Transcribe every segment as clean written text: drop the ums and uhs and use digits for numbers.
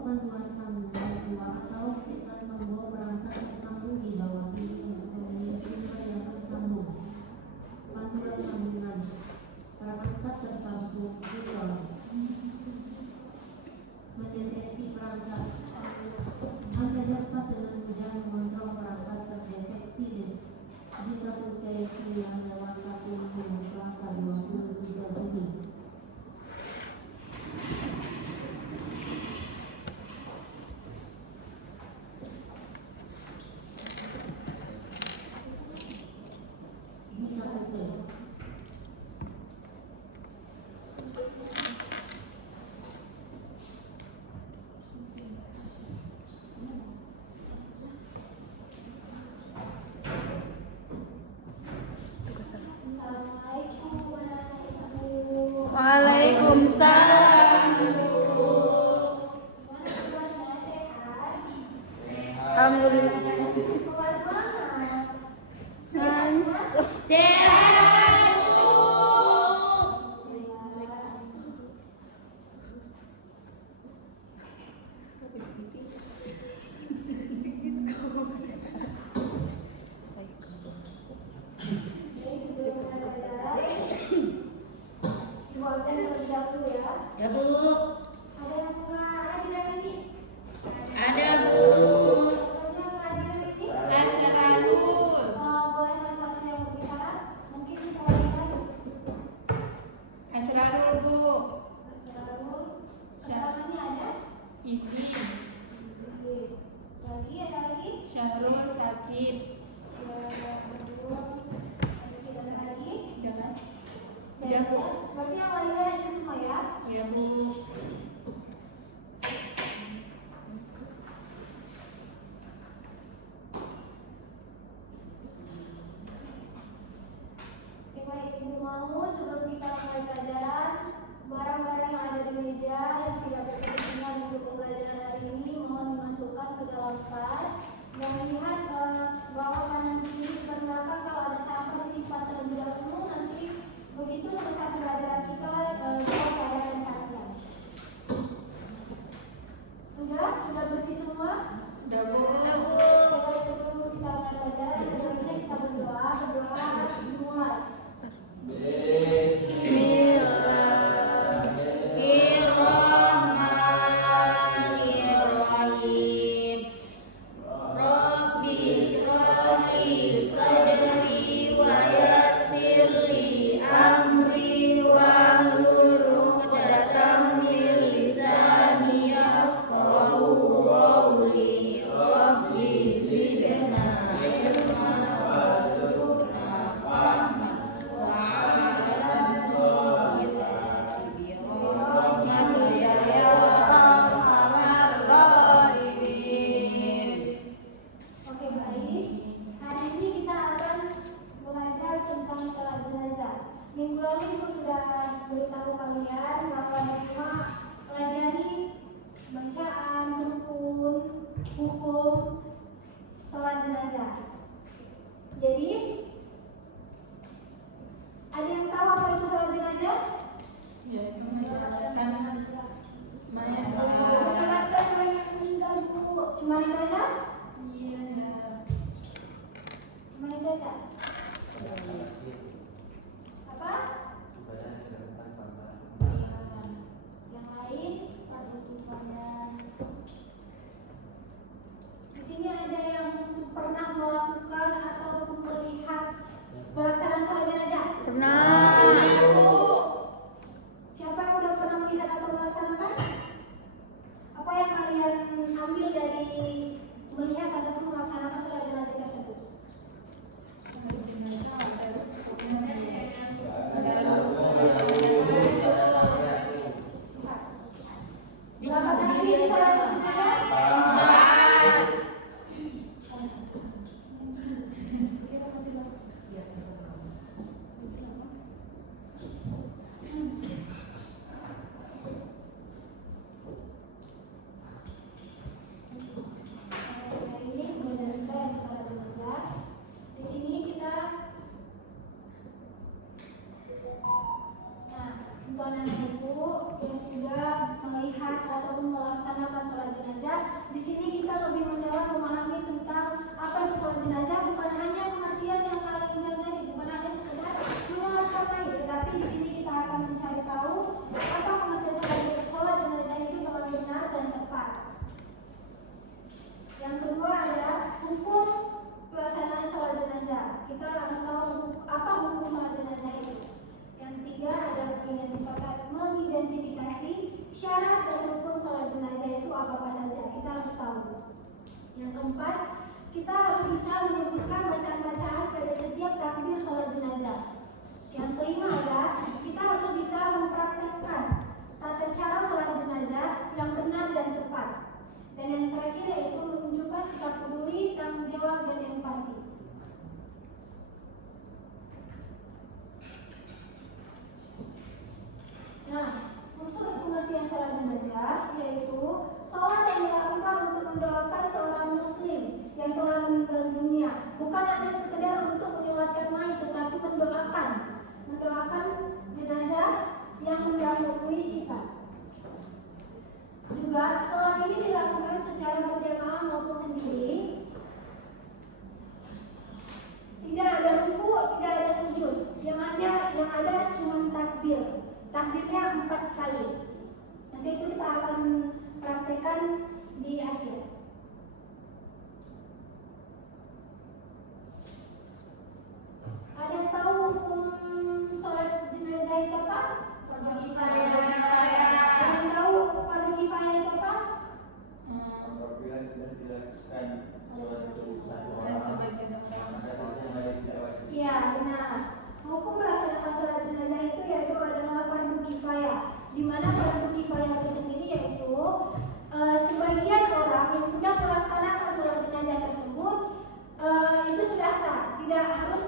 bantuan sambung dua atau kita membawa perangkat sambung di bawah ini untuk memiliki yang sambung. Panduan sambungan perangkat tersambung visual mendeteksi perangkat. Anda dapat dengan mudah mengontrol perangkat terdeteksi di satu TLC yang lewat satu Selasa 23 Juni. Waalaikumsalam. Alhamdulillah. Ya Bu. Ada yang enggak hadir ini? Ada Bu. Ada yang hadir ini? Asrarul. Boleh salah satu yang berbicara? Mungkin kalian Asrarul Bu. Asrarul. Keterangannya ada? Izin. Lagi ada lagi? Syahrul Sakib. Ada lagi? Jangan. Ya, berarti yang lainnya hadir semua ya? Ya Bu. Oke baik, Ibu mau sebelum kita mulai pelajaran, barang-barang yang ada di meja yang tidak berkepentingan untuk pembelajaran hari ini mohon dimasukkan ke dalam tas. Dan lihat bahwa kanan kiri dan belakang kalau ada sampah disimpan terlebih dahulu, nanti begitu selesai pelajaran kita jawab keadaan kalian. Sudah bersih semua? Udah Bu. Baik, sebelum kita mulai pelajaran, sebelumnya kita berdoa dimulai. Bismillahirrahmanirrahim. Rabbi shrah li sadri wa yassir li amri wahlul 'uqdatam min lisani yafqahu qawli. Rabbi zidna ilman warzuqna fahman wa 'ala sholihati bi rahmatika ya arhamar rahimin. Oke baik, hari ini kita akan belajar tentang sholat jenazah. Minggu lalu Ibu sudah beritahu kalian bahwa Dema pelajari bacaan, rukun, hukum sholat jenazah. Jadi, ada yang tahu apa itu sholat jenazah? Ya, itu menjalankan Menyolatkan orang yang meninggal Bu. Cuma itu aja? Iya. Cuma itu aja? Apa? Yang lain satu ibadah. Di sini ada yang pernah melakukan ataupun melihat pelaksanaan sholat jenazah? Pernah. Siapa yang udah pernah melihat atau melaksanakan? Apa yang kalian ambil dari melihat ataupun melaksanakan sholat jenazah tersebut? Berapa kali di sholat jenazah? Ini menjalankan sholat jenazah. Di sini kita, nah, untuk anak-anak ibu yang sudah melihat melihat ataupun melaksanakan sholat jenazah, di sini kita lebih mendalam memahami tentang apa itu sholat jenazah, bukan hanya pengertian yang kalian bilang tadi, bukan hanya sekedar menyolatkan mayit, tetapi di sini kita akan mencari tahu apa pengertian sholat jenazah itu dengan benar dan tepat. Yang kedua adalah hukum pelaksanaan sholat jenazah. Kita harus tahu apa hukum sholat jenazah itu. Yang ketiga adalah mengidentifikasi syarat dan rukun sholat jenazah itu apa saja. Kita harus tahu. Yang keempat, kita harus bisa menyebutkan bacaan-bacaan pada setiap takbir sholat jenazah. Yang kelima adalah kita harus bisa mempraktekkan tata cara sholat jenazah yang benar dan tepat. Dan yang terakhir yaitu menunjukkan sikap peduli, tanggung jawab, dan empati. Nah, untuk pengertian sholat jenazah yaitu sholat yang dilakukan untuk mendoakan seorang muslim yang telah meninggal dunia, bukan hanya sekedar untuk menyolatkan mayit, tetapi mendoakan jenazah yang mendahului kita. Juga sholat ini dilakukan secara berjamaah maupun sendiri. Tidak ada ruku, tidak ada sujud. Yang ada cuma takbir. Takbirnya 4 kali. Nanti itu kita akan praktekkan di akhir. Ada yang tahu hukum sholat jenazah itu apa? Fardu kifayah. Ada yang tahu fardu kifayah itu apa? Apabila sudah dilakukan suatu orang, Iya, benar. Hukum melaksanakan sholat jenazah itu yaitu adalah fardu kifayah. Di mana fardu kifayah itu sendiri yaitu sebagian orang yang sudah melaksanakan sholat jenazah tersebut itu sudah sah, tidak harus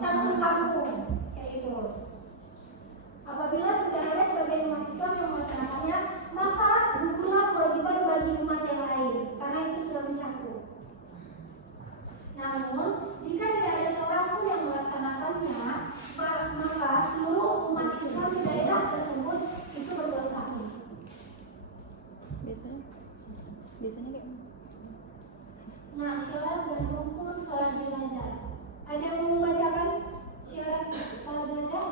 satu kampung kayak itu. Apabila sudah ada sebagian umat Islam yang melaksanakannya, maka gugurlah kewajiban bagi umat yang lain karena itu sudah mencakup. Namun, jika tidak ada seorang pun yang melaksanakannya, maka seluruh umat Islam di daerah tersebut itu berdosa. Biasanya kayak Nah, syarat dan rukun sholat jenazah. Ada yang mau membacakan syarat sholat jenazah?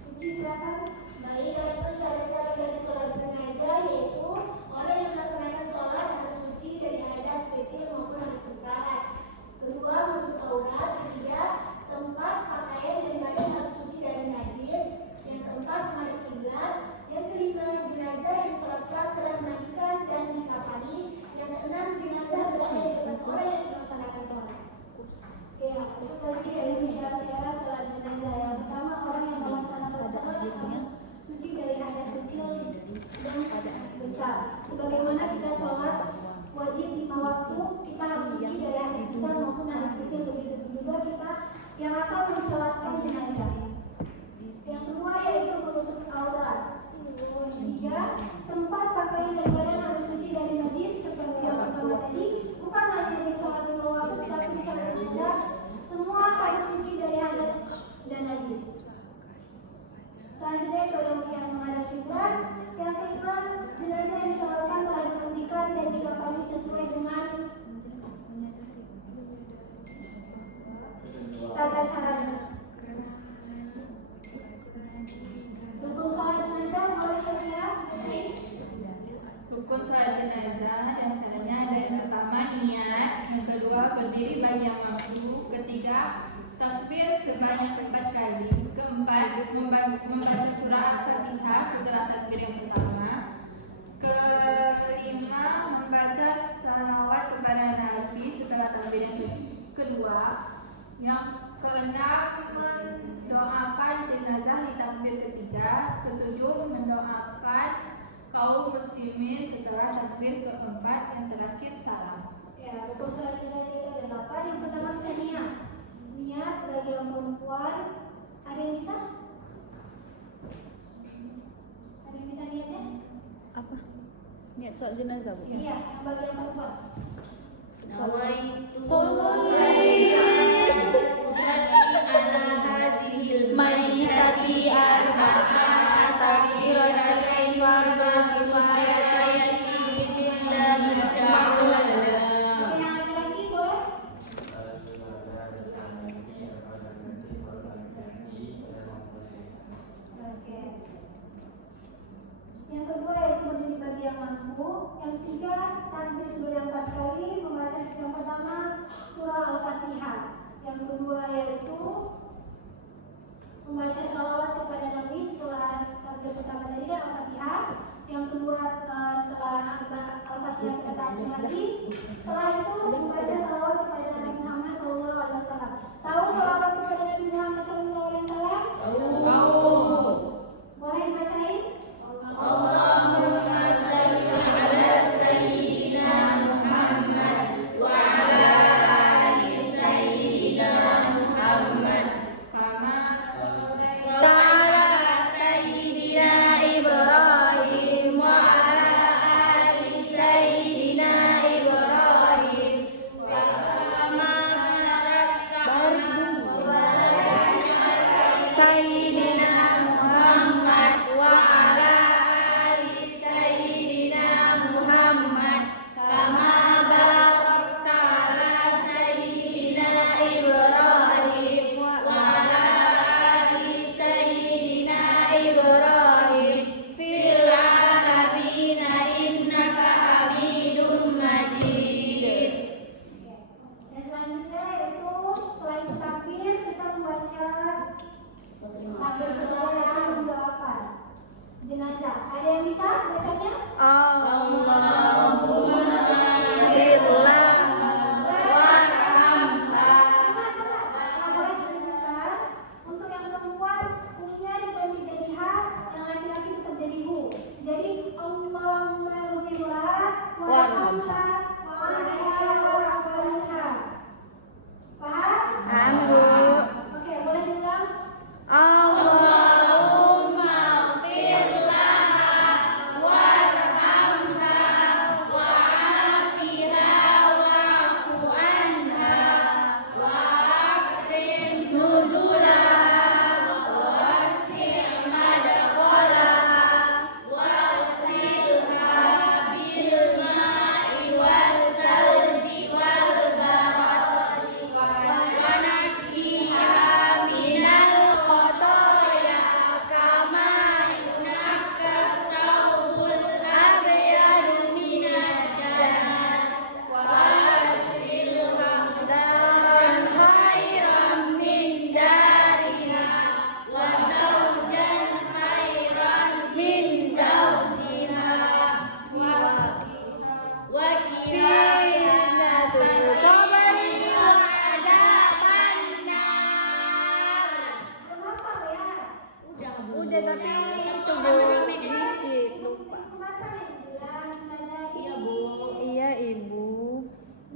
Suci, silakan. Baik, adapun syarat-syarat dari sholat jenazah yaitu orang yang melaksanakan sholat harus suci dari hadas kecil maupun hadas besar. Kedua, menutup aurat. Ketiga, tempat pakaian dan badan harus suci dari najis. Yang keempat, menghadap kiblat. Yang kelima, jenazah yang disolatkan telah dimandikan dan dikafani. Yang keenam, jenazah berada di depan orang yang melaksanakan sholat. Ya, itu tadi ada syarat-syarat sholat jenazah. Yang pertama, orang yang melaksanakan sholat harus suci dari hadas kecil dan hadas besar. Sebagaimana kita sholat wajib 5 waktu, kita harus suci dari hadas besar maupun hadas kecil. Begitu juga kita yang akan mensolatkan jenazah. Yang kedua yaitu menutup aurat. Yang ketiga, tempat pakaian dan badan harus suci dari najis. Seperti yang pertama tadi, bukan hanya di sholat 5 waktu, tetapi di sholat jenazah semua harus suci dari hadas dan najis. Selanjutnya itu yang menghadap kiblat. Yang kelima, jenazah yang disolatkan telah dimandikan dan dikafani sesuai dengan tata caranya. Rukun sholat jenazah boleh saya Rukun sholat jenazah diantaranya ada yang pertama niat, yang kedua berdiri panjang waktu, ketiga takbir sebanyak 4 kali, keempat membaca surah Al-Fatihah setelah takbir yang pertama, kelima membaca salawat kepada Nabi setelah takbir yang kedua, yang keenam mendoakan jenazah di takbir ketiga, ketujuh mendoakan kaum muslimin setelah takbir keempat, yang terakhir salam. ya, rukun sholat jenazah itu ada 8. Yang pertama kita niat bagi yang perempuan. Ada yang bisa? Ada yang bisa niatnya? apa? Niat sholat jenazah, Bu? Iya, yang bagi yang perempuan. Nawaitu Sholli usalli ala hadhil Maitati Yang ketiga, takbir sebanyak 4 kali, membaca yang pertama surah Al-Fatihah. Yang kedua yaitu membaca sholawat kepada Nabi setelah takbir pertama tadi kan Al-Fatihah. Yang kedua setelah Al-Fatihah kita takbir lagi. Setelah itu membaca sholawat kepada Nabi Muhammad SAW. Tahu sholawat kepada Nabi Muhammad SAW? Tahu. Boleh dibacain? Allahumma salli ala sayyidina Muhammad wa ala ali sayyidina Muhammad kama Ta'ala Sayyidina Ibrahim wa ala ali Sayyidina Ibrahim. Sayyidina Muhammad wa ala ali Sayyidina Muhammad kama barakta ala Sayyidina Ibrahim wa ala ali Sayyidina Ibrahim fil alamin innaka Hamidum Majid. Yang selanjutnya yaitu setelah itu takbir kita membaca takbir kedua yaitu mendoakan jenazah. Ada yang bisa bacanya? Allahumma birlah warhamha. Boleh dibacakan. Untuk yang perempuan umumnya diganti jadi ha, yang laki-laki tetap jadi hu. Jadi Allahumma ghfirlah warhamha wa'afiha wa'afiha. Paham? Paham, Bu. Oke, boleh diulang? Allahumma ighfir laha warhamha wa'afiha wa'fu anha wa'akrim nuzulaha wasi' madkhalaha waghsilha bil ma'i was salji wal barad wa nakkiha minal khotoya kama yunakka thawbul abyadu minad danas wa arsilha daran khairan min dariha wa zawjan khairan min zawjiha wa qinatul qabri wa adaban nar. Belum hafal ya? Udah tapi itu Bu dikit lupa. Kemarin yang bilang jenazah ini. Iya Ibu.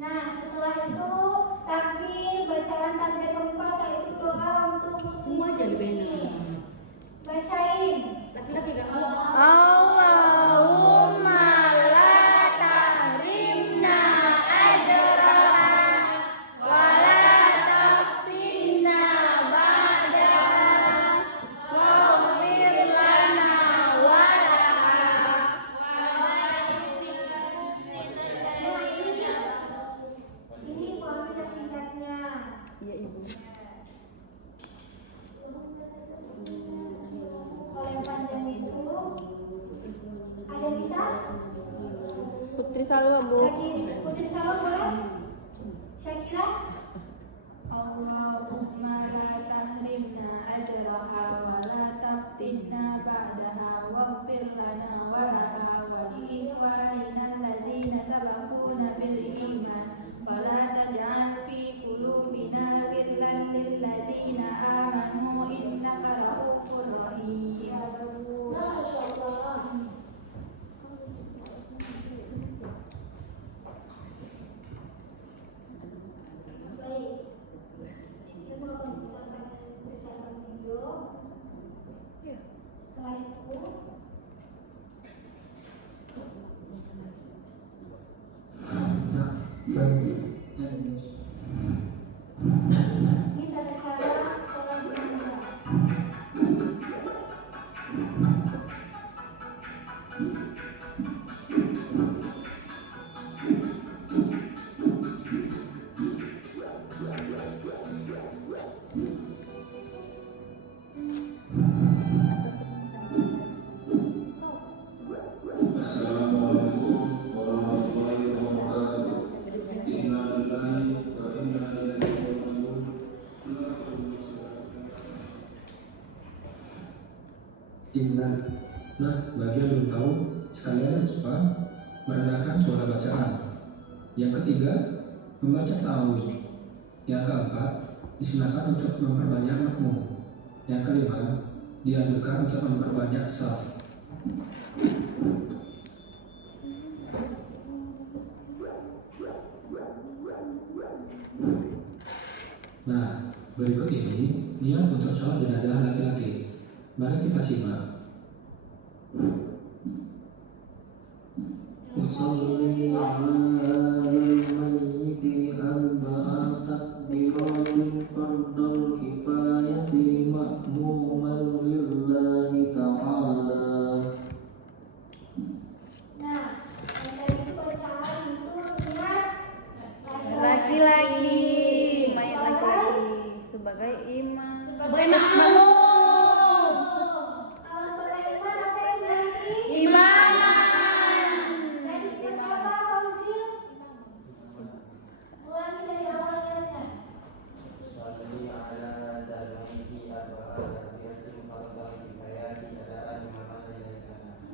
Nah, setelah itu takbir, bacaan takbir keempat yaitu doa untuk muslimin. Bacain. Allahumma la tahrimna ajraha wa la taftinna ba'daha waghfir lana wa laha. Nah, ini aku ambil singkatnya. Iya Ibu. Kalau yang panjang itu ada yang bisa? Putri Salwa Bu. Putri Salwa boleh? Syakira? Allahumma la tahrimna ajraha wa la taftinna ba'daha waghfir lana wa laha wa li ikhwanina alladhina sabaquna bil iman wa la taj'al fi qulubina ghillan lil ladzina amanu innaka ra'ufur rahim. Masya Allah. Inna. Nah, bagi yang belum tahu, sekalian coba merendahkan suara bacaan. Yang ketiga, membaca ta'awudz. Yang keempat, disilakan untuk memperbanyak makmum. Yang kelima, dianjurkan untuk memperbanyak shaf. Nah, berikut ini niat untuk sholat jenazah laki-laki. Mari kita simak. Usolli ala al-mayyiti arba'a takbiratin fardul kifayati ma'muman lillahi ta'ala. Nah, yang tadi itu bacaan itu niat Laki-laki, mayat laki-laki sebagai imam. Sebagai makmum. Kalau sebagai iman apa yang diganti? Imaman. Jadi seperti apa Fauzil? Ulangi dari awal niatnya. Usolli ala zalmaiti arba'a takbiratin fardul kifayati adaan imaman lillahi ta'ala.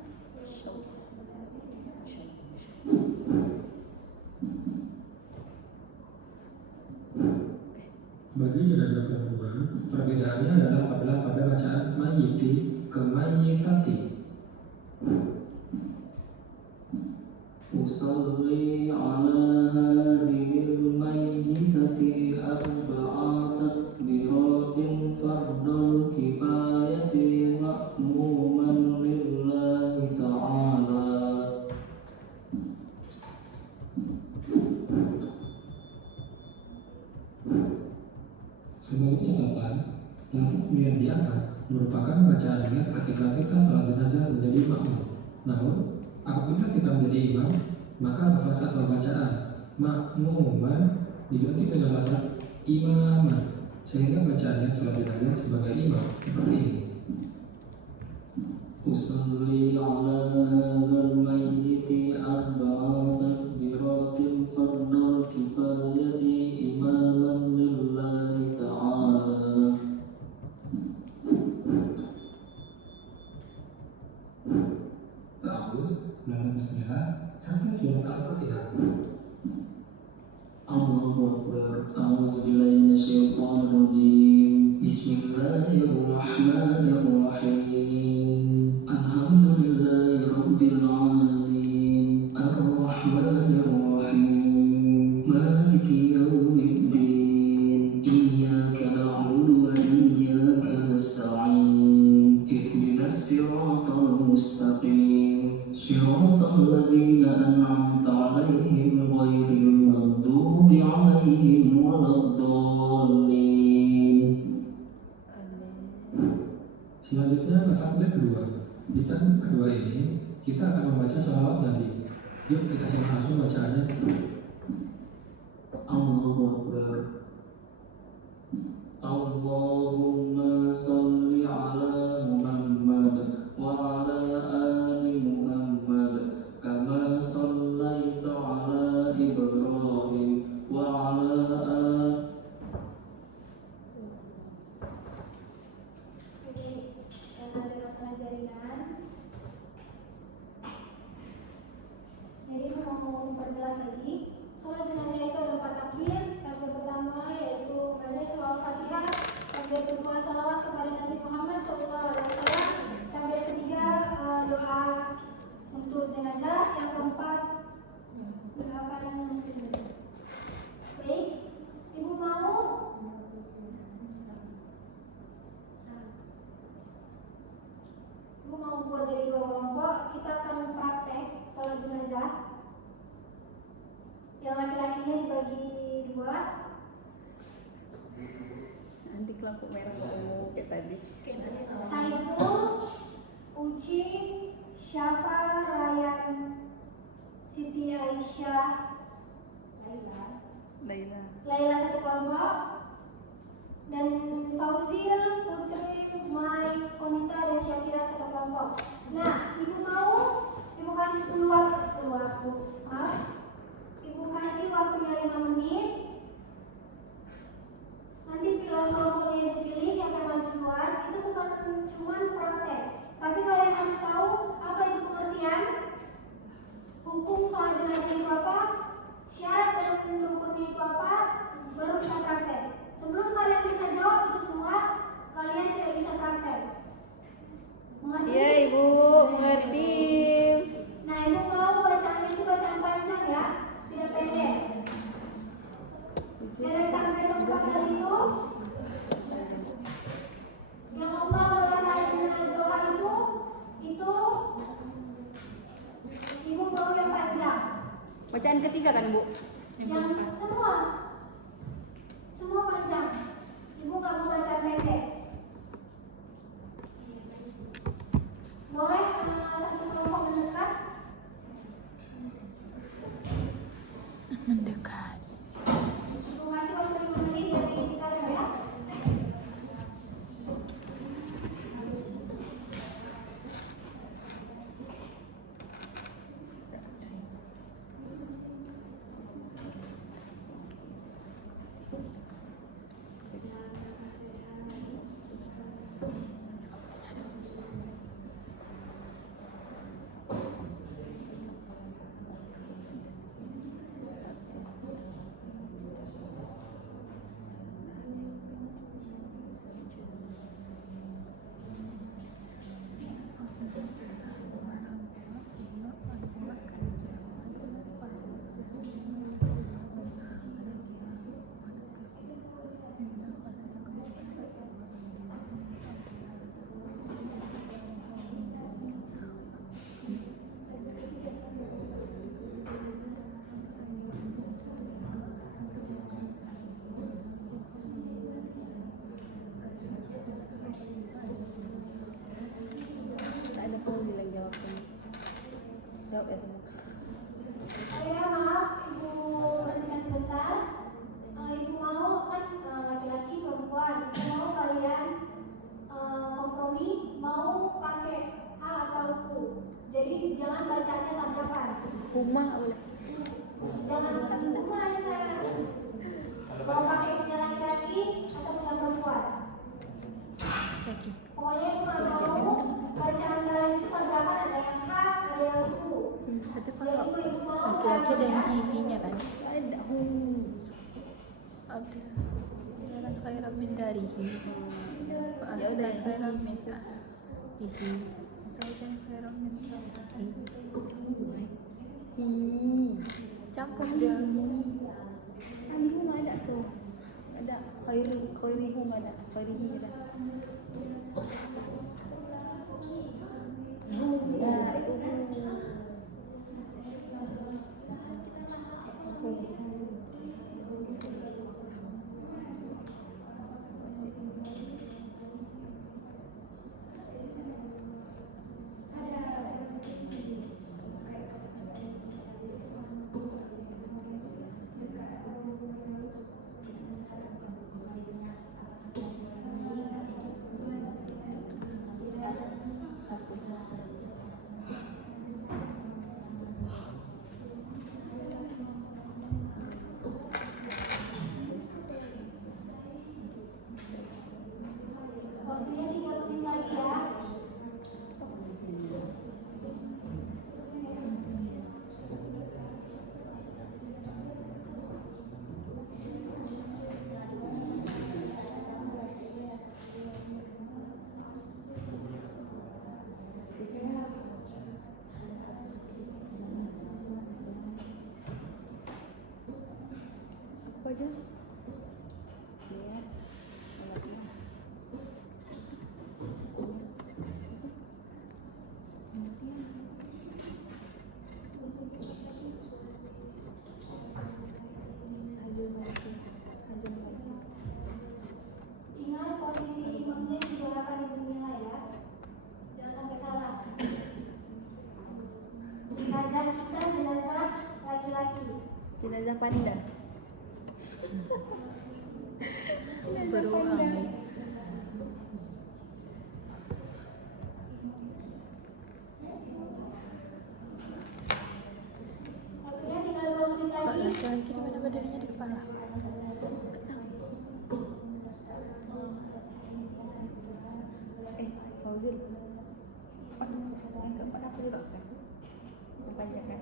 Bagi jenazah perempuan, perbedaannya adalah pada bacaan mayyiti ke mayyitati. Usolli ala hadhil mayyitati arba'a takbiratin fardul kifayati ma'muman lillahi ta'ala. Sebagai catatan, lafaz niat di atas merupakan bacaan niat ketika kita sholat jenazah menjadi makmum. Namun, apabila kita menjadi imam, maka lafaz atau bacaan makmuman diganti dengan lafaz imaman, sehingga bacaan niat sholat jenazah sebagai imam seperti ini. Usolli ala hadzal mayyiti arba'a takbiratin fardul kifayati imaman lillahi ta'ala. Ta'awudz, lalu bismillah, sampai surat Al-Fatihah. Allahu Akbar. A'udzu billahi minasyaitonir rajim. Bismillahirrahmanirrahim. Alhamdulillahi rabbil alamin. Ar-Rahmanir Rahim. Maliki yaumiddin. Iyyaka na'budu wa iyyaka nasta'in. Ihdinas siratal mustaqim. Siratal ladzina an'amta 'alaihim ghairil maghdubi 'alaihim waladdallin. Selanjutnya takbir kedua. Di takbir kedua ini kita akan membaca shalawat Nabi. Yuk kita simak langsung bacaannya. Allahu Akbar. Allahumma sholli ala Muhammad wa ala ali Muhammad kama shallaita ala Ibrahim wa ala ali. Jadi karena ada masalah jaringan, jadi mau memperjelas lagi, sholat jenazah itu ada 4 takbir. Yang pertama yaitu membaca surah Al-Fatihah. Takbir kedua salawat kepada Nabi Muhammad SAW. Takbir ketiga doa untuk jenazah. Yang keempat mendoakan muslim. Baik, ibu mau? Ibu mau buat dari 2 kelompok. Kita akan praktek sholat jenazah. Yang laki-lakinya dibagi 2. Nanti kelompok merah kamu kayak tadi. Saiful, Uci, Syafa, Ryan, Siti Aisyah, Laila. Laila 1 kelompok, dan Fauzil, Putri, Mai, Konita, dan Syakira 1 kelompok. Nah, ibu mau? Ibu kasih 10 waktu. Ibu kasih waktunya 5 menit. Nanti kelompoknya ibu pilih siapa yang maju duluan. Itu bukan cuma praktek, tapi Bu, mengerti. Nah, ibu mau bacaan itu bacaan panjang ya, tidak pendek. Deretan keempat tadi itu yang Allah melarang Azroha itu ibu mau yang panjang. Bacaan ketiga kan, Bu? Yang semua panjang. Ibu nggak mau bacaan pendek. Boleh satu kelompok mendekat. Mendekat. Ibu kasih waktu 5 menit dari sekarang ya. Ada Fauzi yang jawabnya. Jawab ya semua. Saya maaf, ibu berhentikan sebentar. Ibu mau kan laki-laki perempuan, ibu mau kalian kompromi, mau pakai A atau U. Jadi jangan bacanya tabrakan. Huma nggak boleh. Jangan rumah ya. Mau pakai punya laki-laki atau punya perempuan. Caki. Pokoknya ibu nggak mau bacaan kalian itu tabrakan, ada yang H, ada yang U. Berarti Jadi kalau ibu mau laki-laki ada yang selanjutnya. hihinya kan? Ada ada jarang khairan min darihi. Ya udah khairan min hihi. Zaujan khairan min zaujihi. Campur dia. Alihu nggak ada so. Ada khairihu nggak ada. Khairihi nggak ada. Ya itu. Waktunya 3 menit lagi ya. Apa aja? Lihat. Ingat posisi imamnya juga akan dinilai ya. Jangan sampai salah. Jenazah kita jenazah laki-laki. Jenazah panda. Berulang nih. Waktunya tinggal 2 menit Kalau lagi. laki-laki di mana badannya di kepala? Fauzil. Enggak pernah perlu kan? Panjang kan?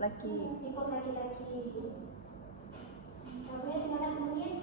Laki. ikut laki-laki. Waktunya tinggal 1 menit.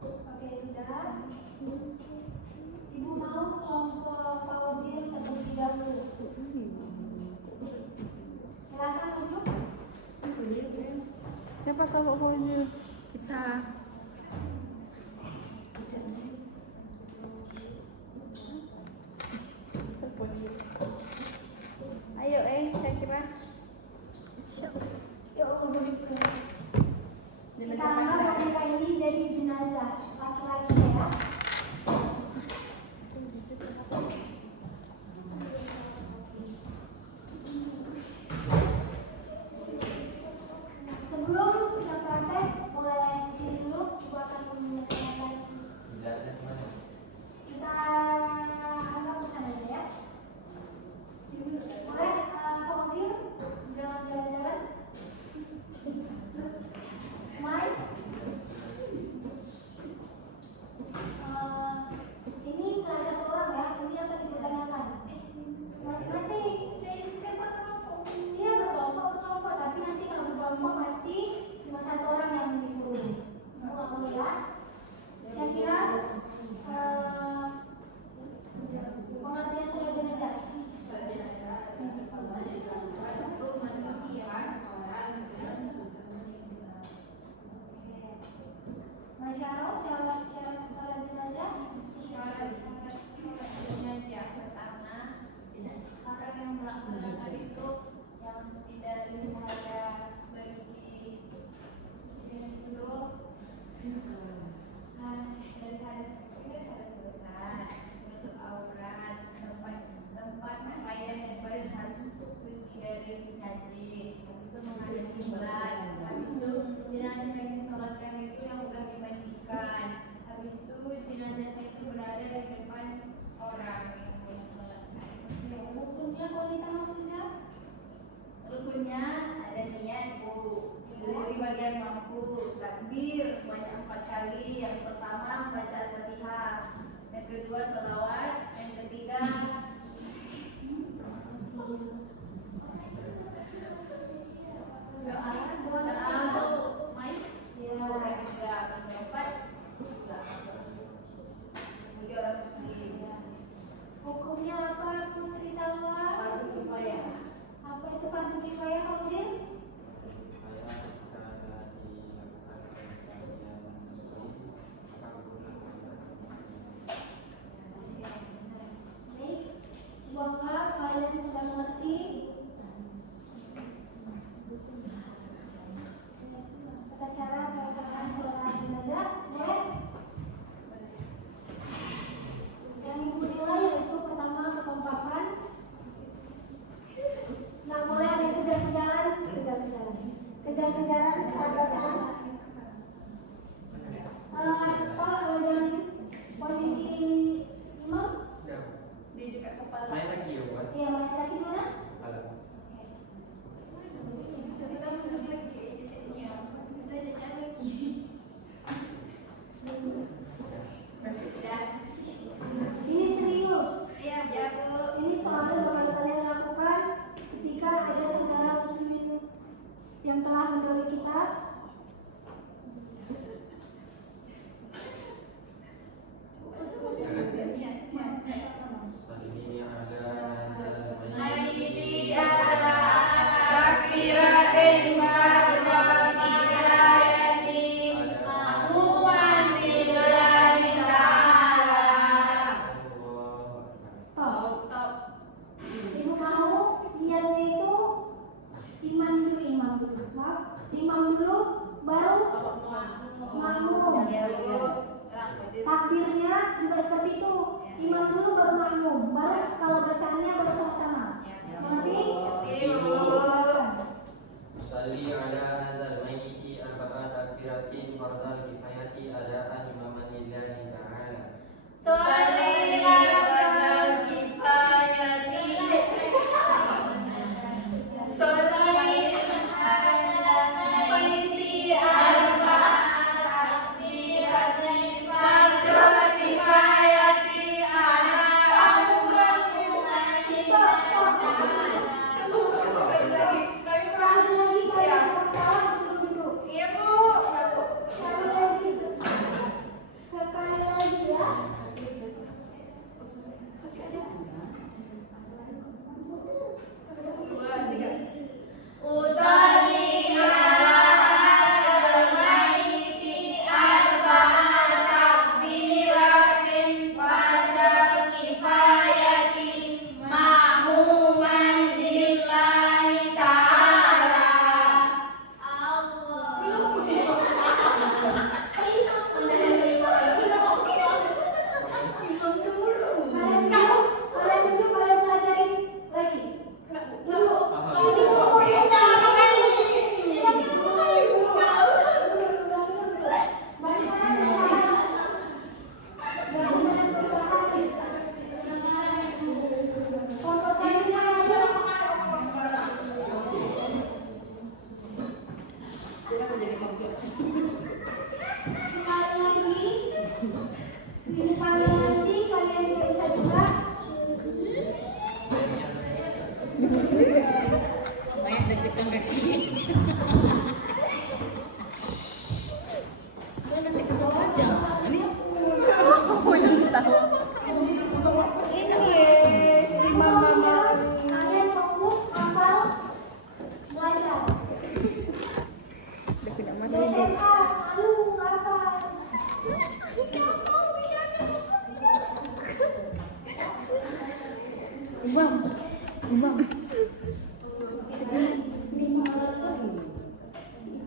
Oke, sudah. Ibu mau kelompok Fauzil terlebih dahulu. Silakan maju. Siapa Kak Fauzil? Kita. Ayo saya kira. Ya Allah, kita anggap wanita ini jadi jenazah laki-laki ya. Sebelum kita praktek, mulai di sini dulu. Ibu akan menanyakan. Kita anggap bersama ya. Mulai, Fauzil.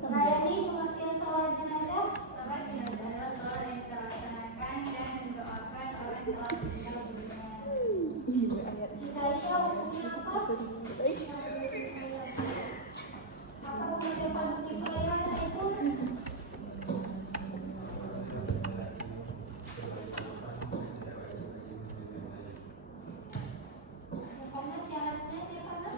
Melayani pengertian sholat jenazah. Sholat jenazah adalah sholat yang kita laksanakan dan mendoakan orang yang telah meninggal dunia. Siti Aisyah hukumnya apa? Apa pengertian fardu kifayah saat itu? Karena syaratnya siapa kan?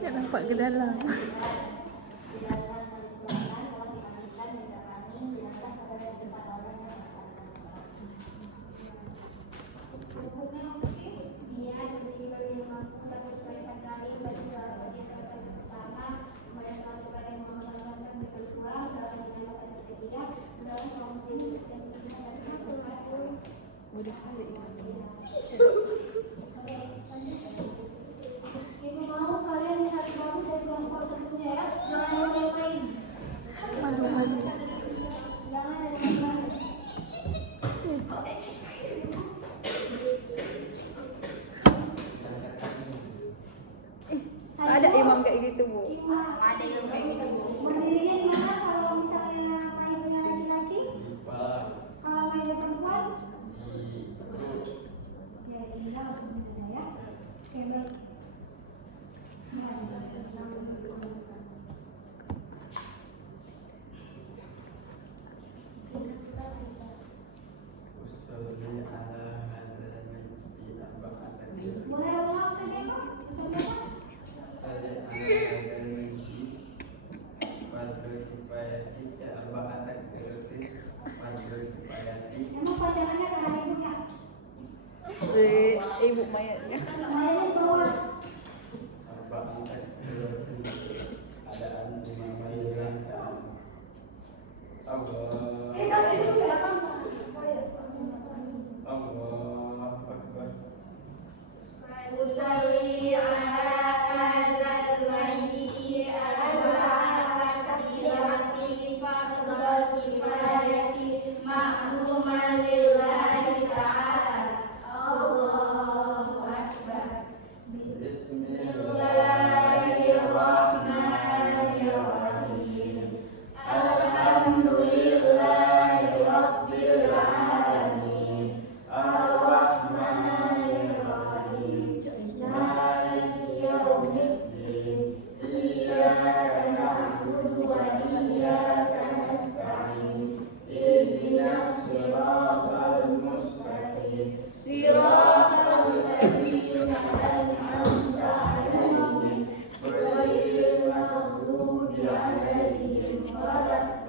Tak nampak ke dalam. Hukumnya oke, dia menjadi bagian yang mampu dapat kebaikan kali bagi sholat bagi sholat yang pertama, kemudian sholat kepada yang Muhammad SAW yang kedua, dalam jenazah yang ketiga, dalam kaum muslimin dan muslimah dan keempat. Ibu mau kalian cari bagus dari kelompok sebelumnya ya, jangan yang lain. Malu-malu. Jangan ada yang lain. Ada imam kayak gitu, Bu. Ada yang kayak gitu, Bu. Mandirinya di mana kalau misalnya mainnya laki-laki? Kalau mainnya perempuan? Ya, iya, alhamdulillah ya. Oke, baik. Usolli ala hadzal mayyiti arba'atan. Boleh ulang tadi, Pak? Sebenarnya? Usolli ala hadzal mayyiti fardu kifayati arba'atan terus fardu kifayati Emang pacarannya ke hari itu ya? Ibu mayatnya. Mainnya di bawah. arba'atan terus adaan lima mayat Allah Tapi itu nggak sama. Allah Akbar. Usolli ala hadzal mayyiti arba'atan kifayati fardhu kifayati ma'luman lillahi ta'ala. Allahu Akbar. Bismillahirrahmanirrahim. Alhamdulillahi rabbil alamin. Ar-Rahmanir Rahim. Maliki yaumiddin. Iyyaka na'budu wa iyyaka nasta'in. Ihdinas siratal mustaqim. Siratal ladzina an'amta 'alaihim ghairil maghdubi 'alaihim waladdallin.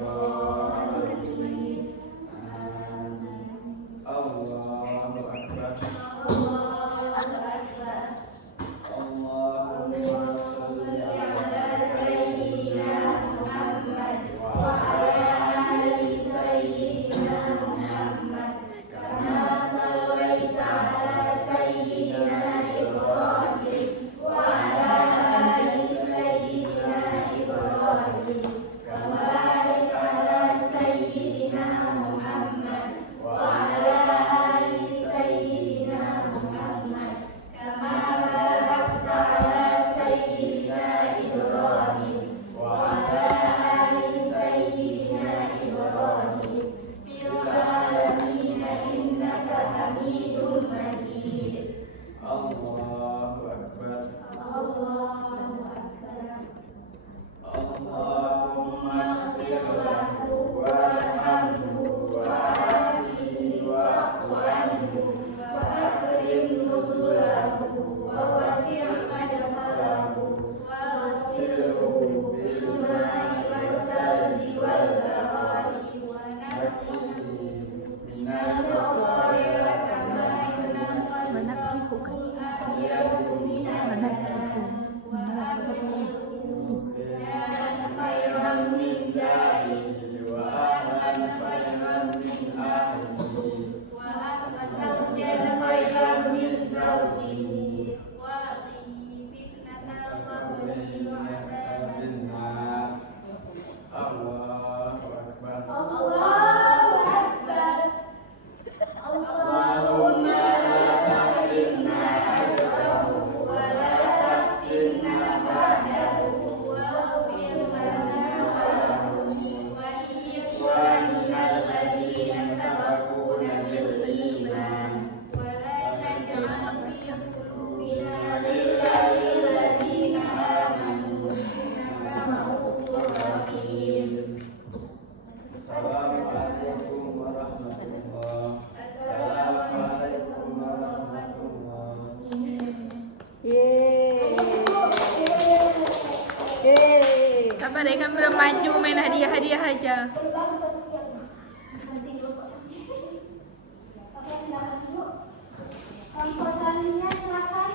Allahu Akbar. Allahu Akbar. Allahumma sholli ala Sayyidina Muhammad wa ala ali Sayyidina Muhammad kama shallaita ala Sayyidina Ibrahim wa ala ali Sayyidina Ibrahim kama barik ala Sayyidina Muhammad wa ala ali Sayyidina Muhammad kama barakta ala Sayyidina Ibrahim wa ala ali Sayyidina Ibrahim fil alamin innaka Hamidum Majid. Allahu Akbar. Allahu Akbar. Allahumma ighfir lahu warhamhu wa'afihi wa'fu anhu Wa akrim nuzulahu wa wasi' madkhalahu wa ghasilhu bil ma'i was salji wal baradi wa naqqihi minal khataaya kama yunqqa Menakkihu kan? al-abyad Pada kan belum maju main hadiah-hadiah aja. Bagus aku siap. Nanti dulu kok. Oke, silakan dulu. Kelompok selanjutnya silakan.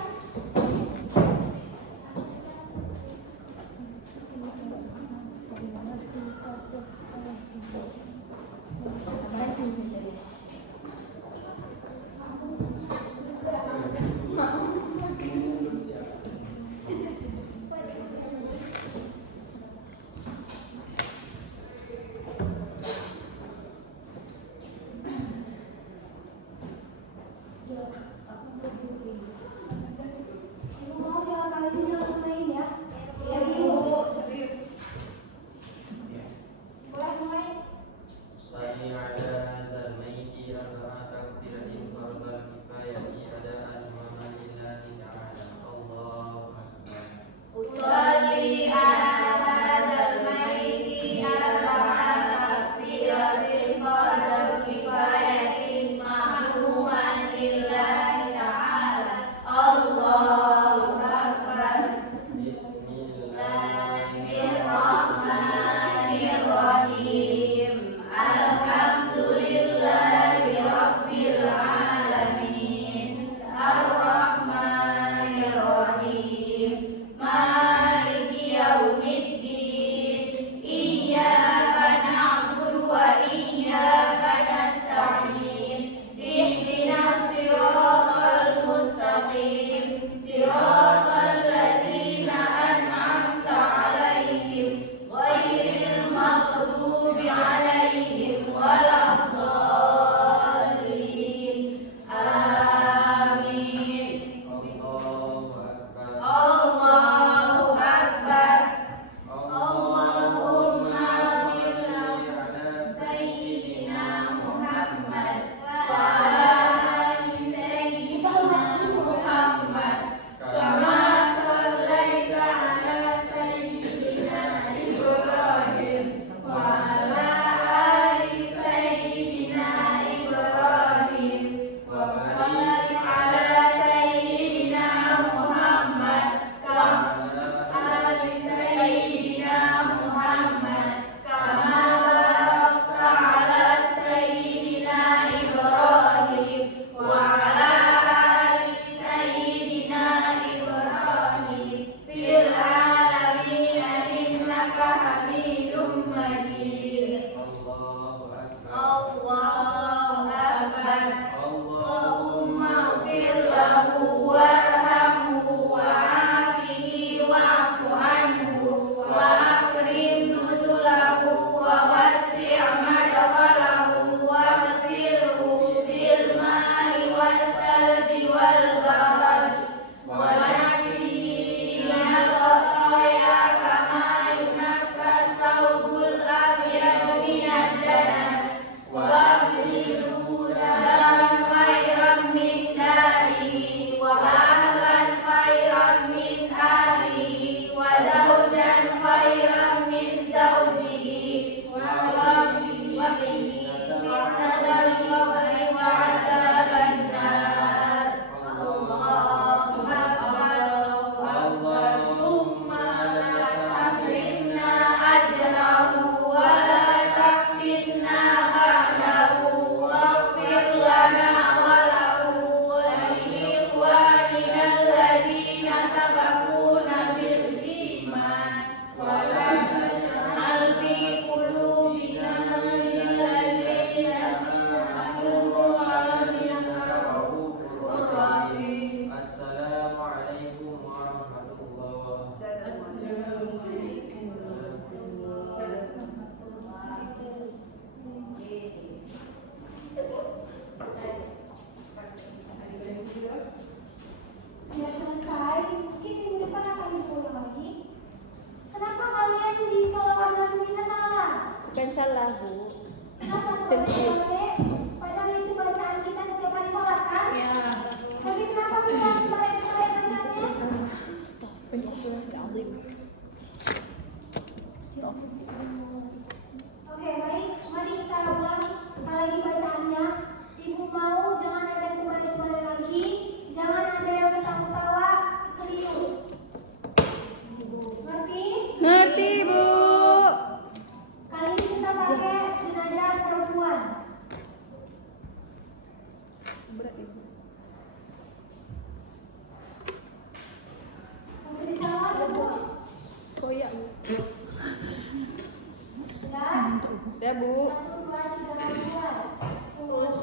Bu. 1, 2, 3, mulai.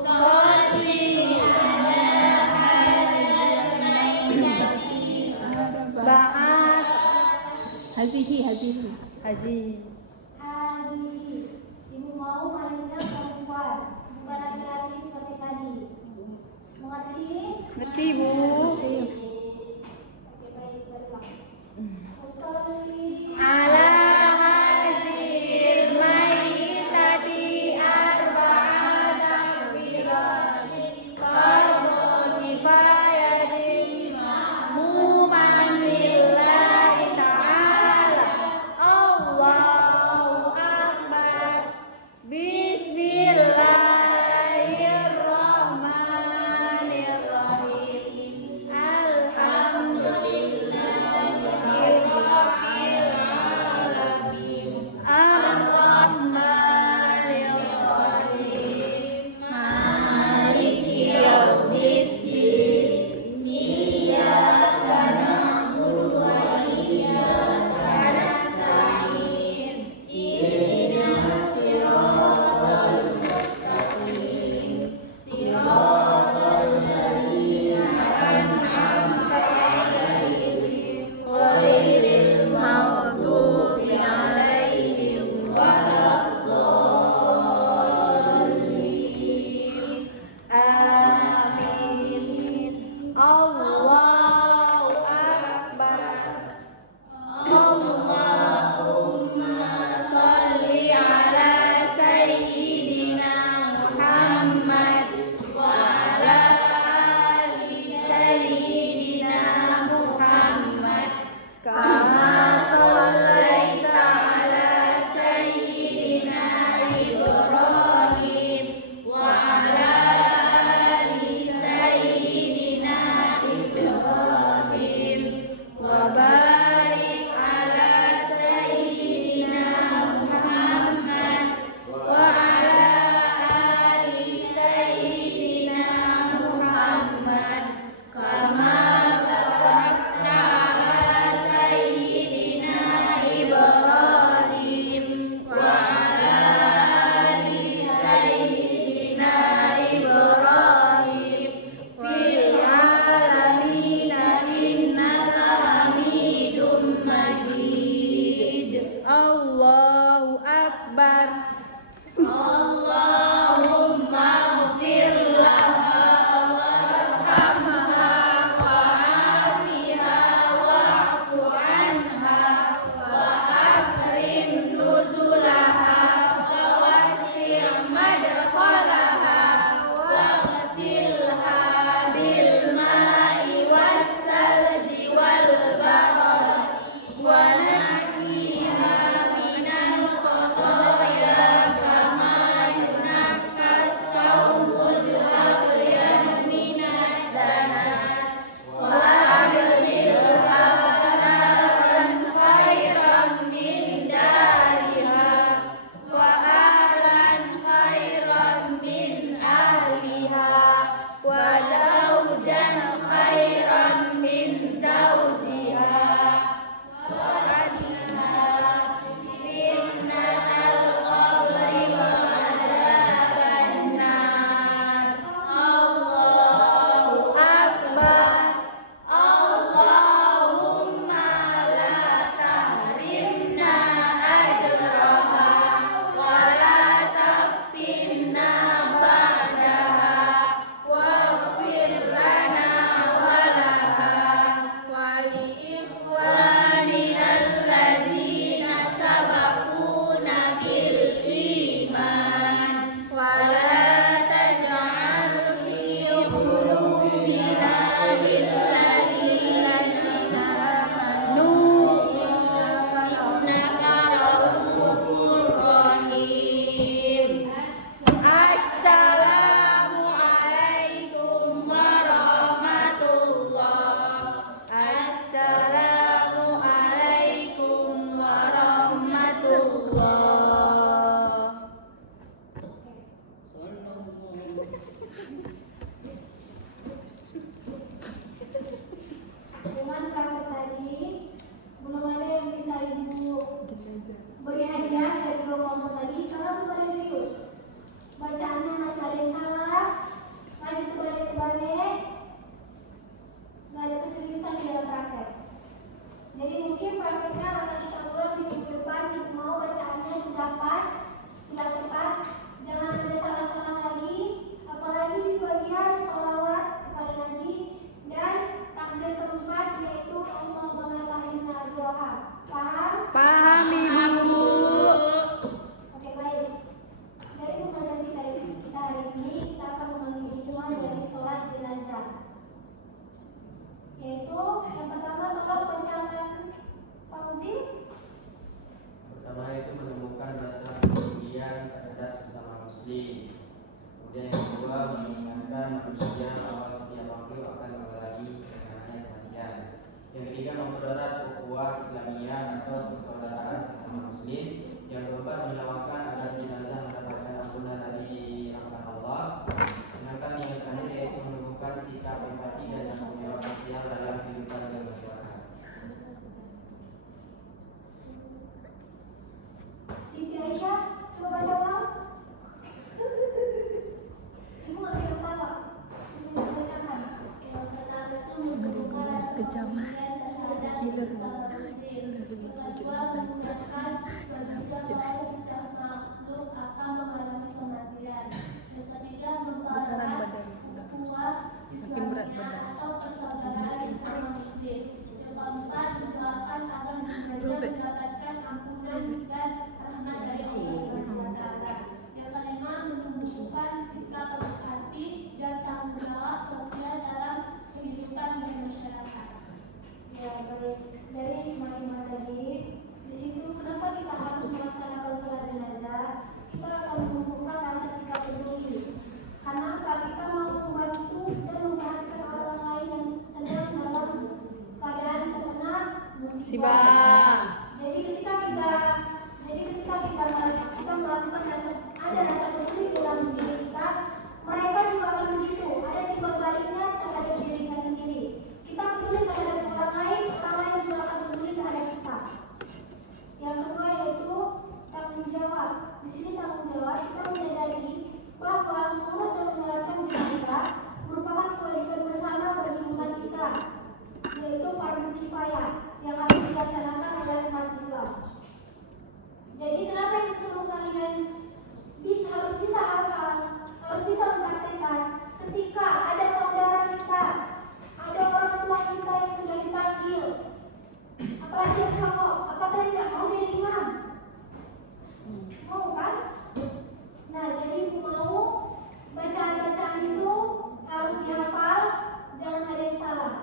Ba'at. Hazihi. Hadi. Ibu mau mainnya perempuan, bukan laki-laki seperti tadi. Mengerti? Ngerti Bu? Oke, baik, berulang. Usolli Ala hazil maitati arba'ata takbiratin fardu kifayatin muman lillahi ta'ala Allahu Jadi mungkin prakteknya akan kita ulang di minggu depan. Ibu mau bacaannya sudah pas, sudah tepat, jangan ada salah-salah lagi, apalagi di bagian sholawat kepada Nabi dan takbir keempat yaitu Allahumma azroha. Paham? Paham Ibu. Oke, baik. Dari pembelajaran kita hari ini kita akan mengambil hikmah dari sholat jenazah. Yaitu yang pertama, tolong bacakan Fauzi. Pertama itu menemukan rasa kepedulian terhadap sesama muslim. Kemudian yang kedua mengingatkan manusia bahwa setiap waktu akan kembali lagi dengan kematian. Yang ketiga mempererat ukhuwah Islamiyah atau persaudaraan sesama muslim. Yang keempat menyelamatkan agar jenazah mendapatkan ampunan dari rahmat Allah. Sedangkan yang terakhir yaitu menemukan sikap empati dan tanggung jawab sosial dalam kehidupan bermasyarakat. Siti Aisyah, coba baca ulang. Ibu nggak bisa ketawa. Ibu bisa bacakan. Yang pertama itu menemukan rasa Kejam. kepedulian terhadap Gila. sesama muslim. Yang kedua mengingatkan manusia bahwa setiap makhluk akan mengalami kematian. Yang ketiga Besaran mempererat badan. ukhuwah Makin berat Islamiyah badan. atau persaudaraan sesama muslim. Yang keempat mendoakan agar jenazah mendapatkan ampunan dan rahmat dari Allah Subhanahu wa Ta'ala. Yang kelima menumbuhkan sikap empati dan tanggung jawab sosial dalam kehidupan bermasyarakat. Ya, baik. Dari hikmah-hikmah tadi, di situ kenapa kita harus melaksanakan sholat jenazah? Kita akan menumbuhkan rasa sikap peduli. Karena apa? Kita mau membantu dan memperhatikan orang lain yang sedang dalam keadaan terkena musibah. Jadi ketika kita melakukan ada rasa peduli dalam diri kita, mereka juga akan begitu. Ada timbal baliknya terhadap diri kita sendiri. Kita peduli terhadap orang lain juga akan peduli terhadap kita. Yang kedua yaitu tanggung jawab. Di sini tanggung jawab kita menyadari bahwa mengurus dan menyolatkan jenazah merupakan kewajiban bersama bagi umat kita, yaitu fardu kifayah yang harus dilaksanakan oleh umat Islam. Jadi kenapa itu semua kalian harus bisa hafal, harus bisa mempraktekkan ketika ada saudara kita, ada orang tua kita yang sudah dipanggil, apalagi yang cowok, apakah kalian tidak mau jadi imam? Mau kan? Nah, jadi ibu mau bacaan-bacaan itu harus dihafal, jangan ada yang salah.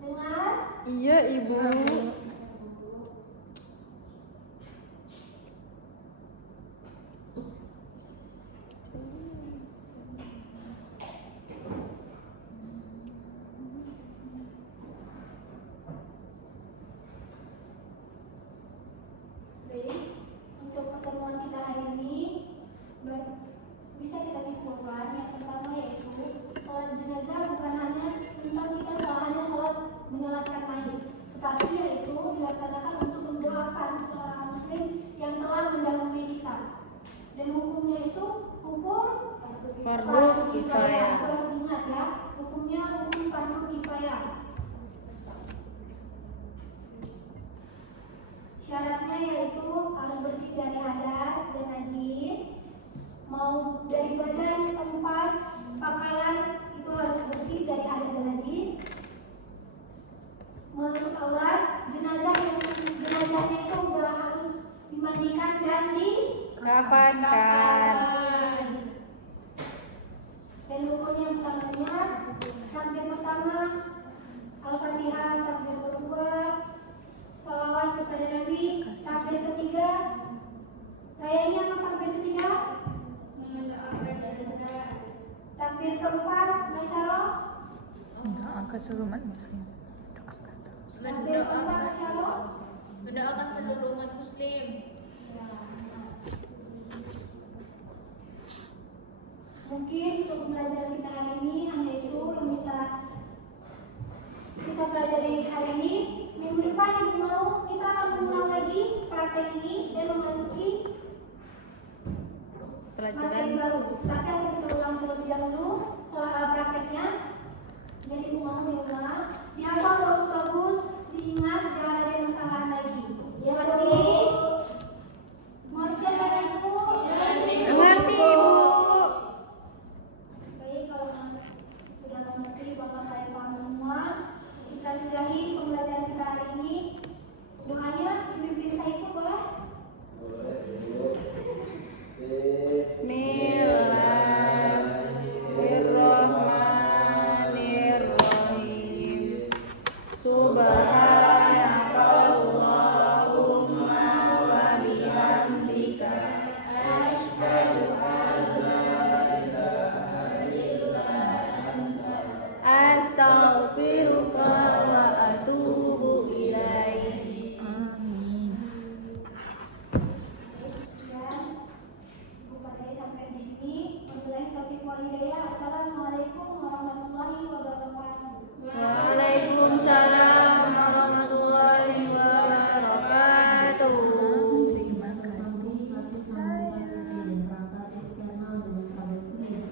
Dengar? Iya Ibu. Baik, untuk pertemuan kita hari ini bisa kita simpulkan. Yang pertama yaitu sholat jenazah bukan hanya tentang kita sholat menyolatkan mayit, tetapi yaitu dilaksanakan untuk mendoakan seorang muslim yang telah mendahului kita. Dan hukumnya itu hukum Fardu kifayah. Harus ingat ya, hukumnya hukum fardu kifayah. Syaratnya yaitu harus bersih dari hadas dan najis, mau dari badan, tempat, pakaian itu harus bersih dari hadas dan najis. Menutup aurat, jenazahnya itu juga harus dimandikan dan Kafankan. dan hukumnya pertamanya takbir pertama Al-Fatihah, takbir kedua sholawat kepada Nabi, takbir ketiga rayanya apa takbir ketiga? Takbir keempat Maisarah, Angkat seluruh umat muslim. takbir keempat Maisarah. Mendoakan seluruh umat muslim. Mungkin untuk pembelajaran kita hari ini hanya itu yang bisa kita pelajari hari ini. Minggu depan ibu mau kita akan mengulang lagi praktek ini dan memasuki materi Pelajaran baru. Tapi akan kita ulang terlebih dahulu soal prakteknya. Jadi ibu mau di rumah dihafal bagus-bagus, diingat. Subhanaka Allahumma wa bihamdika asyhadu an la ilaha illa anta astaghfiruka wa atubu ilaik. Amin. Sekian buku materi sampai di sini. Wabillahi taufiq wal hidayah. Assalamualaikum warahmatullahi wabarakatuh. Waalaikumsalam warahmatullahi wabarakatuh. Terima kasih. Kami pasti menghormati dan perangkat eksternal dengan kadar kuliah.